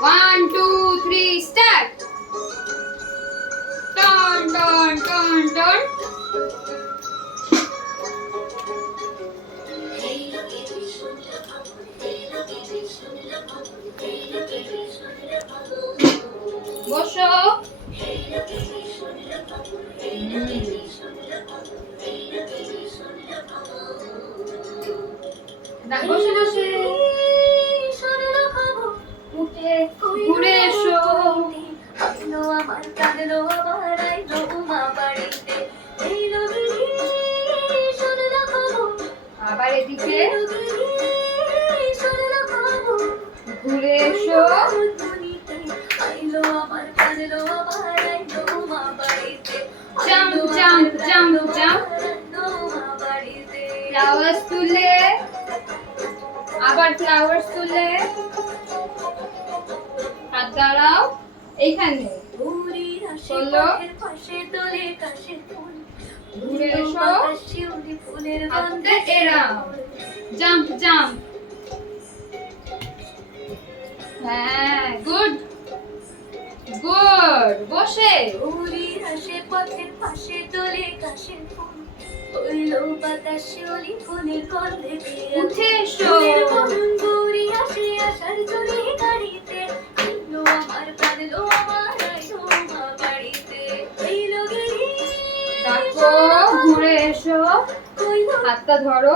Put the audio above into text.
1 2 3 start টন টন টন টন বসো না বসে বসে উঠে ঘুরে এসো আমার কাঁদলো আমার আইলো মা বাড়িতে এইলো শোনলো খবর আবার এদিকে শোনলো খবর ঘুরে এসো আইলো আমার কাঁদলো আমার আইলো মা বাড়িতে জাম্প জাম্প জাম্প জাম্প মা বাড়িতে ফ্লাওয়ার্স তুলে আবার ফ্লাওয়ার্স তুলে হাত দাঁড়াও এইখানে পুরীর চলো। আশেপাশের পাশে তোলে কাশের ফুল ঘুরে এসো শিউলি ফুলের হাতে এরাম জাম্প জাম্প হ্যাঁ গুড গুড বসে পুরীর আশেপাশের পাশে তোলে কাশের ফুল হইলো বাতাস শিউলি ফুলের গন্ধে উঠে এসো ফুলের বরণ গৌরী আসে আসার চলে গাড়িতে আইলো আমার কাঁদলো আমার আইলো মা বাড়িতে হইলো গিরি দেখো ঘুরে এসো কইলো হাতটা ধরো